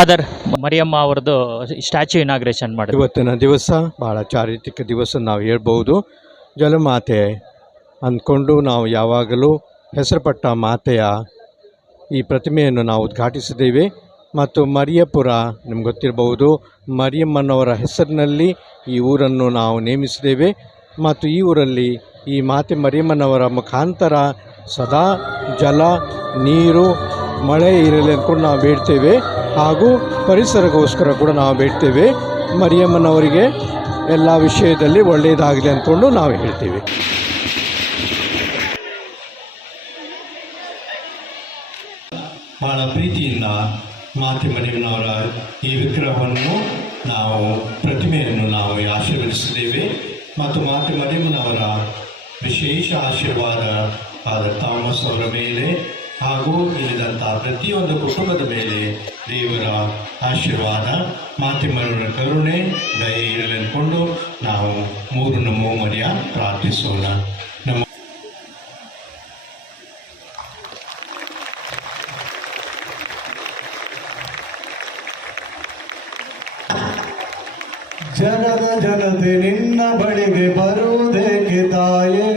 Father Mariyamma ಅವರದ್ದು statue inauguration ಮಾಡಿದ್ರು. ಇವತ್ತಿನ ದಿವಸ ಭಾಳ ಚಾರಿತ್ರಿಕ ದಿವಸ ನಾವು ಹೇಳ್ಬೋದು. ಜಲಮಾತೆ ಅಂದ್ಕೊಂಡು ನಾವು ಯಾವಾಗಲೂ ಹೆಸರುಪಟ್ಟ ಮಾತೆಯ ಈ ಪ್ರತಿಮೆಯನ್ನು ನಾವು ಉದ್ಘಾಟಿಸಿದ್ದೇವೆ. ಮತ್ತು ಮರಿಯಪುರ ನಿಮ್ಗೆ ಗೊತ್ತಿರಬಹುದು, ಮರಿಯಮ್ಮನವರ ಹೆಸರಿನಲ್ಲಿ ಈ ಊರನ್ನು ನಾವು ನೇಮಿಸಿದ್ದೇವೆ. ಮತ್ತು ಈ ಊರಲ್ಲಿ ಈ ಮಾತೆ ಮರಿಯಮ್ಮನವರ ಮುಖಾಂತರ ಸದಾ ಜಲ, ನೀರು, ಮಳೆ ಇರಲಿ ಅಂದ್ಕೊಂಡು ನಾವು ಬೇಡ್ತೇವೆ. ಹಾಗೂ ಪರಿಸರಗೋಸ್ಕರ ಕೂಡ ನಾವು ಬೇಡ್ತೇವೆ. ಮರಿಯಮ್ಮನವರಿಗೆ ಎಲ್ಲ ವಿಷಯದಲ್ಲಿ ಒಳ್ಳೆಯದಾಗಲಿ ಅಂದ್ಕೊಂಡು ನಾವು ಹೇಳ್ತೇವೆ. ಭಾಳ ಪ್ರೀತಿಯಿಂದ ಮಾತೆ ಮರಿಯಮ್ಮನವರ ಈ ವಿಗ್ರಹವನ್ನು ನಾವು ಪ್ರತಿಮೆಯನ್ನು ನಾವು ಆಶೀರ್ವದಿಸಿದ್ದೇವೆ. ಮತ್ತು ಮಾತೆ ಮರಿಯಮ್ಮನವರ ವಿಶೇಷ ಆಶೀರ್ವಾದ ಫಾದರ್ ಥಾಮಸ್ ಅವರ ಮೇಲೆ ಹಾಗೂ ಇಲ್ಲಿದಂಥ ಪ್ರತಿಯೊಂದು ಕುಟುಂಬದ ಮೇಲೆ ದೇವರ ಆಶೀರ್ವಾದ, ಮಾತೆ ಮರಿಯಮ್ಮನ ಕರುಣೆ, ದಯೆ ಇರಲಿ ಅಂದ್ಕೊಂಡು ನಾವು ಮೂರು ನಮೋ ಮರಿಯ ಪ್ರಾರ್ಥಿಸೋಣ. ನಮ್ಮ ಜಗದ ಜನತೆ ನಿನ್ನ ಬಳಿಗೆ ಬರುವುದೇಕೆ ತಾಯೇ,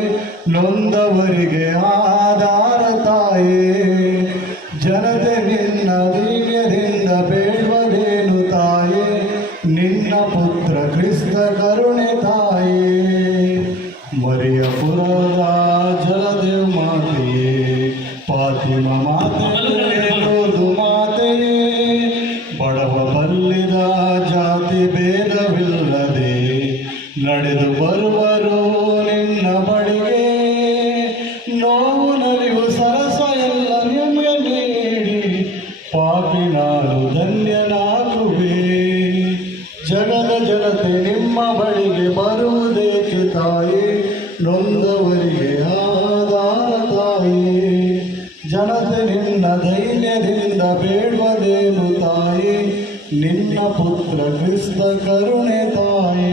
ನೊಂದವರಿಗೆ ಆಧಾರ ತಾಯೇ. ಜನತೆ ನಿನ್ನ ದಿವ್ಯದಿಂದ ಬೇಡುವುದೇನು ತಾಯೇ, ನಿನ್ನ ಪುತ್ರ ಕ್ರಿಸ್ತ ಕರುಣೆ ತಾಯೇ. ಮರಿಯಪುರದ ಜಲದೇವ್ ಮಾತೆಯೇ, ಫಾತಿಮ ಮಾತೆಯೇ, ಮೃದು ಮಾತೆಯೇ, ಬಡವ ಬಲ್ಲಿದ ಜಾತಿ ಭೇದವಿಲ್ಲದೆ ನಡೆದು ಬರುವರು ನಿನ್ನ ಬಳಿಗೆ. ನೋವು ನಲಿವು ಸರಸ ಎಲ್ಲ ನಿಮಗೆ ನೀಡಿ ಪಾಪಿ ನಾನು ಧನ್ಯನಾಗುವೆ. ಜಗದ ಜನತೆ ನಿಮ್ಮ ಬಳಿಗೆ ಬರುವುದೇಕೆ ತಾಯೇ, ನೊಂದವರಿಗೆ ಆಧಾರ ತಾಯೇ. ಜನತೆ ನಿನ್ನ ಧೈರ್ಯದಿಂದ ಬೇಡುವುದೇನು ತಾಯೇ, ನಿನ್ನ ಪುತ್ರ ಕ್ರಿಸ್ತ ಕರುಣೆ ತಾಯೇ.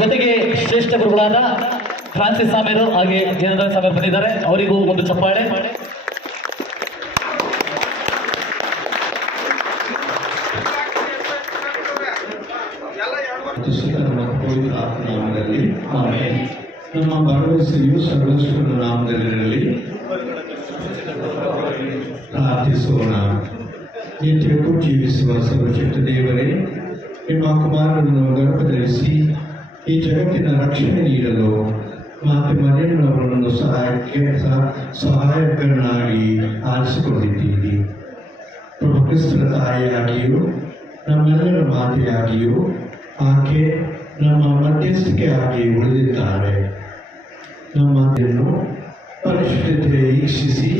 ಜೊತೆಗೆ ಶ್ರೇಷ್ಠ ಗುರುಗಳಾದ ಫ್ರಾನ್ಸಿಸ್ ಸಾಮೇರು ಹಾಗೆ ಜನಾರ್ದನ್ ಸಾಮೇರು ಬಂದಿದ್ದಾರೆ. ಅವರಿಗೂ ಒಂದು ಚಪ್ಪಾಳೆ. ಪವಿತ್ರ ನಾಮದಲ್ಲಿ ನಮ್ಮ ಭರವಸೆಯು ಸರ್ವೇಶ್ವರನ ನಾಮದಲ್ಲಿರಲಿ. ಪ್ರಾರ್ಥಿಸೋಣ. ನಿತ್ಯವೂ ಜೀವಿಸುವ ಸರ್ವಶಕ್ತ ದೇವರೇ, ನಿಮ್ಮ ಕುಮಾರನನ್ನು ಗರ್ಭಧರಿಸಿ ಈ ಜಗತ್ತಿನ ರಕ್ಷಣೆ ನೀಡಲು ಮಾತೆ ಮರಿಯಮ್ಮನವರನ್ನು ಸಹಾಯಕರನ್ನಾಗಿ ಆರಿಸಿಕೊಂಡಿದ್ದೀರಿ. ಪ್ರಭು ಕ್ರಿಸ್ತನ ತಾಯಿಯಾಗಿಯೂ ನಮ್ಮೆಲ್ಲರ ಮಾತೆಯಾಗಿಯೂ ಆಕೆ ನಮ್ಮ ಮಧ್ಯಸ್ಥಿಕೆಯಾಗಿ ಉಳಿದಿದ್ದಾಳೆ. ನಮ್ಮನ್ನು ಪರಿಶುದ್ಧತೆ ಈಕ್ಷಿಸಿ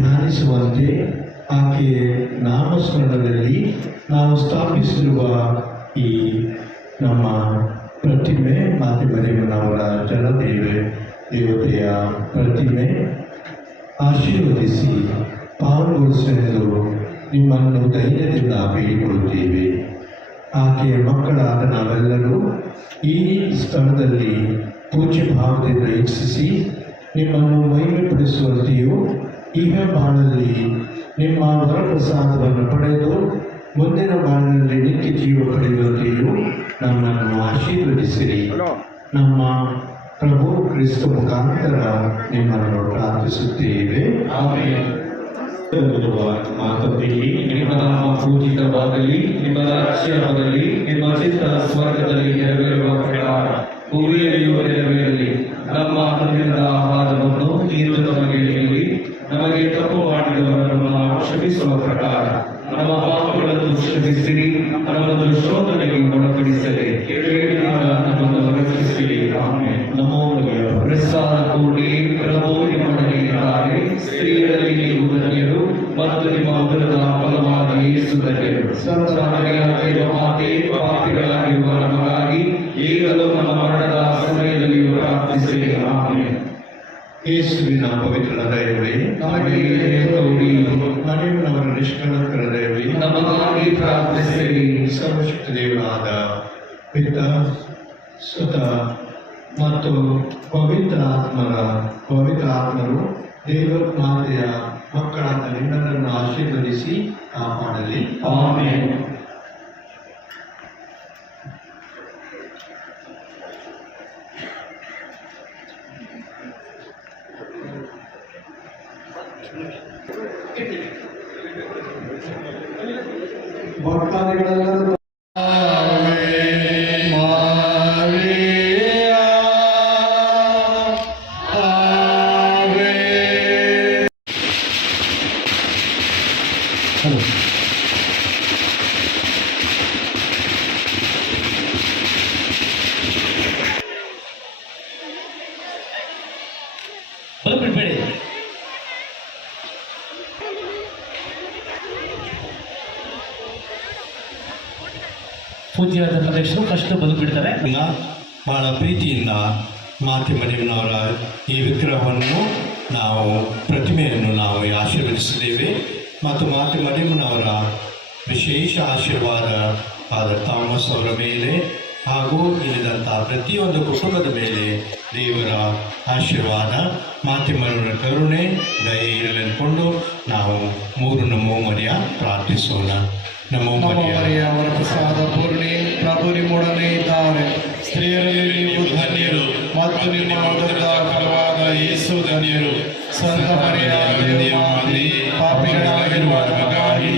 ಧ್ಯಾನಿಸುವಂತೆ ಆಕೆ ನಾಮಸ್ಮರಣದಲ್ಲಿ ನಾವು ಸ್ಥಾಪಿಸಿರುವ ಈ ನಮ್ಮ ಪ್ರತಿಮೆ ಮಾತೆ ಮರಿಯಮ್ಮನವರ ದೇವತೆಯ ಪ್ರತಿಮೆ ಆಶೀರ್ವದಿಸಿ ಪಾಲ್ಗೊಳಿಸಲೆಂದು ನಿಮ್ಮನ್ನು ಧೈರ್ಯದಿಂದ ಬೇಡಿಕೊಳ್ಳುತ್ತೇವೆ. ಆಕೆಯ ಮಕ್ಕಳಾದ ನಾವೆಲ್ಲರೂ ಈ ಸ್ಥಳದಲ್ಲಿ ಪೂಜ್ಯ ಭಾವದಿಂದ ಇಚ್ಛಿಸಿ ನಿಮ್ಮನ್ನು ಮಹಿಮೆಪಡಿಸುವಂತೆಯೂ ಈಗ ಬಾಳಲ್ಲಿ ನಿಮ್ಮ ವರಪ್ರಸಾದವನ್ನು ಪಡೆದು ಮುಂದಿನ ಬಾಳಿನಲ್ಲಿ ನಿತ್ಯ ಜೀವ ಪಡೆಯುವಂತೆಯೂ ನಮ್ಮನ್ನು ಆಶೀರ್ವದಿಸಿರಿ. ನಮ್ಮ ಪ್ರಭು ಕ್ರಿಸ್ತ ಮುಖಾಂತರ ನಿಮ್ಮನ್ನು ಪ್ರಾರ್ಥಿಸುತ್ತೇವೆ. ಆಮೇಲೆ ಮಾತಂತೆಯೇ ನಿಮ್ಮ ನಾಮ ಪೂಜಿತವಾಗಲಿ, ನಿಮ್ಮ ರಾಜ್ಯ ಬರಲಿ, ನಿಮ್ಮ ಚಿತ್ತ ಸ್ವರ್ಗದಲ್ಲಿ ನೆರವೇರುವ ಪ್ರಕಾರ ಭೂಮಿಯಲ್ಲಿಯೂ ನೆರವೇರಲಿ. ನಮ್ಮ ಅನುದಿನದ ಆಹಾರವನ್ನು ಇಂದು ನಮಗೆ ನೀಡಿ, ನಮಗೆ ತಪ್ಪು ಮಾಡಿದವರನ್ನು ನಾವು ಕ್ಷಮಿಸುವ ಪ್ರಕಾರ ನಮ್ಮ ಪಾಪಗಳನ್ನು ಕ್ಷಮಿಸಿರಿ, ನಮ್ಮನ್ನು ಶೋಧನೆಗೆ ಒಳಪಡಿಸಲಿ, ಕೇಳಿನಿಂದ ನಮ್ಮನ್ನು ರಕ್ಷಿಸಿರಿ. ಆಮೆನ್. ನಮೋ ಪ್ರಸಾದ ಕೂಡಿ ಪ್ರಭು ನಿಮ್ಮೊಡನೆ ಇದ್ದಾರೆ. ಸ್ತ್ರೀಯರಲ್ಲಿ ನೀವು ಧನ್ಯರು ಮತ್ತು ನಿಮ್ಮ ಉದರದ ಫಲವಾದ ಯೇಸು ಧನ್ಯರು. ಸಂತಾನವಾಗಿರುವ ಮಾತೆ, ಪಾಪಿಗಳಾಗಿರುವ ನಮಗಾಗಿ ಈಗಲೂ ನಮ್ಮ ಮರಣದ ಸಮಯದಲ್ಲಿಯೂ ಪ್ರಾರ್ಥಿಸಿರಿ. ಆಮೆನ್. ಯೇಸುವಿನ ಪವಿತ್ರ ದಯವೇ ನಮಗೆ ತೋರಿ, ಮರಿಯಮ್ಮನವರ ನಿಷ್ಕಳಂಕರ ದಯವೇ ನಮಗಾಗಿ ಪ್ರಾರ್ಥಿಸಿರಿ. ಸರ್ವಶಕ್ತ ದೇವರಾದ ಪಿತ, ಸುತ ಮತ್ತು ಪವಿತ್ರ ಆತ್ಮರು ದೇವ ಮಾತೆಯ ಮಕ್ಕಳಾದ ನಿಮ್ಮನ್ನು ಆಶೀರ್ವದಿಸಿ ಕಾಪಾಡಲಿ. ಆಮೆನ್. ಭಕ್ತಾದಿಗಳೆಲ್ಲರೂ ಬಿಡಬೇಡಿ. ಪೂಜ್ಯ ಧರ್ಮದಕ್ಷರು ಫಸ್ಟ್ ಬದುಕು ಬಿಡ್ತಾರೆ. ಬಹಳ ಪ್ರೀತಿಯಿಂದ ಮಾತೆ ಮರಿಯಮ್ಮನವರ ಈ ವಿಗ್ರಹವನ್ನು ಪ್ರತಿಮೆಯನ್ನು ನಾವು ಆಶೀರ್ವದಿಸಿದ್ದೇವೆ. ಮತ್ತು ಮಾತೆ ಮರಿಯಮ್ಮನವರ ವಿಶೇಷ ಆಶೀರ್ವಾದ ಫಾದರ್ ಥಾಮಸ್ ಅವರ ಮೇಲೆ ಹಾಗೂ ಇಲ್ಲಿದಂಥ ಪ್ರತಿಯೊಂದು ಕುಟುಂಬದ ಮೇಲೆ ದೇವರ ಆಶೀರ್ವಾದ, ಮಾತೆ ಮರಿಯಮ್ಮನ ಕರುಣೆ, ದಯೆ ಇರಲೆಂದುಕೊಂಡು ನಾವು ಮೂರು ನಮೋ ಮರಿಯ ಪ್ರಾರ್ಥಿಸೋಣ. ನಮೋ ಮರಿಯ ವರಪ್ರಸಾದ ಪೂರ್ಣಿ, ಪ್ರಭು ನಿಮ್ಮೊಡನೆ ಇದ್ದಾರೆ. ಸ್ತ್ರೀಯರಲ್ಲಿ ನೀವು ಧನ್ಯರು ಮತ್ತು ನಿಮ್ಮ ಉದರದ ಫಲವಾದ ಯೇಸು ಧನ್ಯರು. ಸಂತ ಮರಿಯ ಮಾತೆ, ಪಾಪಿಗಳಾಗಿರುವ ನಮಗಾಗಿ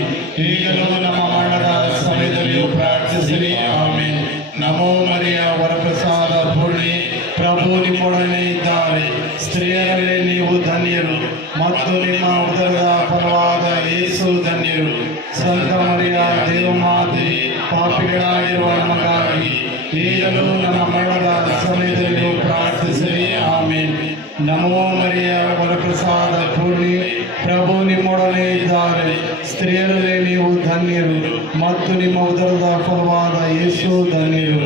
ಈಗಲೂ ನಮ್ಮ ಮರಣದ ಸಮಯದಲ್ಲಿಯೂ ಪ್ರಾರ್ಥಿಸಿರಿ. ಆಮೆನ್. ನಮೋ ಮರಿಯ ವರಪ್ರಸಾದ ಪೂರ್ಣಿ, ಪ್ರಭು ನಿಮ್ಮೊಡನೆ ಇದ್ದಾರೆ. ಸ್ತ್ರೀಯರಲ್ಲಿ ನೀವು ಧನ್ಯರು ಮತ್ತು ನಿಮ್ಮ ಉದರದ ಫಲವಾದ ಯೇಸು ಧನ್ಯರು. ಸಂತ ಮರಿಯ ದೇವಮಾತೆ, ಪಾಪಿಗಳಾಗಿರುವ ನಮಗಾಗಿ ಈಗಲೂ ನಮ್ಮ ಮರಣದ ಸಮಯದಲ್ಲಿಯೂ ಪ್ರಾರ್ಥಿಸಿರಿ. ಆಮೆನ್. ನಮೋ ಮರಿಯ ವರಪ್ರಸಾದ ಪೂರ್ಣಿ, ಪ್ರಭು ನಿಮ್ಮೊಡನೆ ಇದ್ದಾರೆ. ಸ್ತ್ರೀಯರಲ್ಲಿ ನೀವು ಧನ್ಯರು ಮತ್ತು ನಿಮ್ಮ ಉದರದ ಫಲವಾದ ಯೇಸು ಧನ್ಯರು.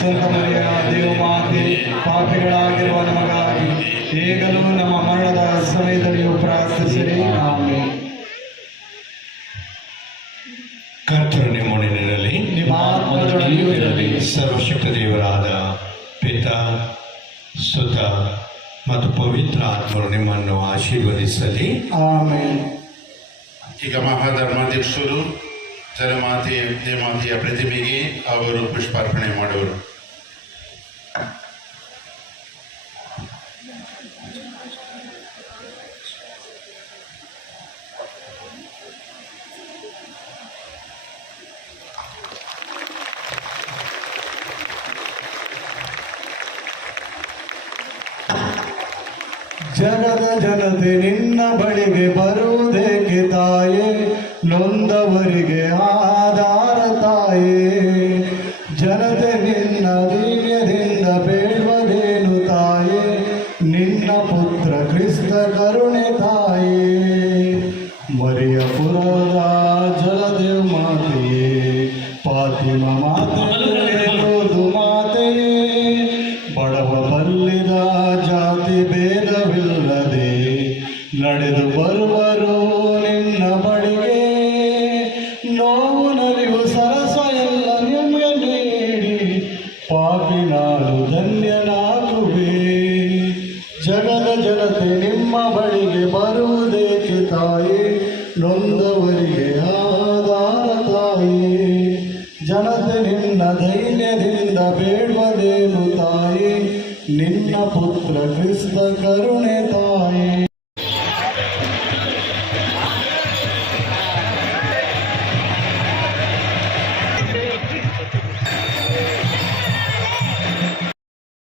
ಸಂತ ಮರಿಯ ದೇವಮಾತೆ, ಪಾಪಿಗಳಾಗಿರುವ ನಮಗಾಗಿ ಈಗಲೂ ನಮ್ಮ ಮರಣದ ಸಮಯದಲ್ಲಿಯೂ ಪ್ರಾರ್ಥಿಸಿರಿ. ಆಮೆನ್. ಕರ್ತರು ನಿಮ್ಮೊಡನಿರಲಿ, ನಿಮ್ಮ ಆತ್ಮದೊಡನೆಯೂ ಇರಲಿ. ಸರ್ವಶಕ್ತ ದೇವರಾದ ಪಿತಾ ಸುತ ಮತ್ತು ಪವಿತ್ರ ಆತ್ಮರು ನಿಮ್ಮನ್ನು ಆಶೀರ್ವದಿಸಲಿ. ಆಮೇನ್. ಈಗ ಮಹಾಧರ್ಮಾಧ್ಯಕ್ಷರು ಜಲಮಾತೆಯ ಪ್ರತಿಮೆಗೆ ಅವರು ಪುಷ್ಪಾರ್ಪಣೆ ಮಾಡುವರು. ಜಗದ ಜನತೆ ನಿನ್ನ ಬಳಿಗೆ ಬರುವುದೇಕೆ ತಾಯೇ, ನೊಂದವರಿಗೆ ಆಧಾರ ತಾಯೇ. ಜನತೆ ನಿನ್ನ ದಿವ್ಯದಿಂದ ಬೇಡುವುದೇನು ತಾಯೇ, ನಿನ್ನ ಪುತ್ರ ಕ್ರಿಸ್ತ ಕರುಣೆ ತಾಯೇ. ಮರಿಯಪುರದ ಜಲದೇವ್ ಮಾತೆಯೇ, ಫಾತಿಮ ಮಾತೆಯೇ, ರೋದು ಮಾತೆಯೇ, ಬಡವ ಬಲ್ಲಿದ ಜಾತಿ ಭೇದವಿಲ್ಲದೆ ನಡೆದು ಬರುವರು ನಿನ್ನ ಬಳಿಗೆ. ನೋವು ನಲಿವು ಸರಸ ಎಲ್ಲ ನಿಮಗೆ ನೀಡಿ ಪಾಪಿ ನಾನು ಧನ್ಯನಾಗುವೆ. ಜಗದ ಜನತೆ ನಿಮ್ಮ ಬಳಿಗೆ ಬರುವುದೇಕೆ ತಾಯಿ, ನೊಂದವರಿಗೆ ಆಧಾರ ತಾಯಿ. ಜನತೆ ನಿನ್ನ ಧೈರ್ಯದಿಂದ ಬೇಡುವುದೇನು ತಾಯಿ, ನಿನ್ನ ಪುತ್ರ ಕ್ರಿಸ್ತ ಕರುಣೆ ತಾಯಿ.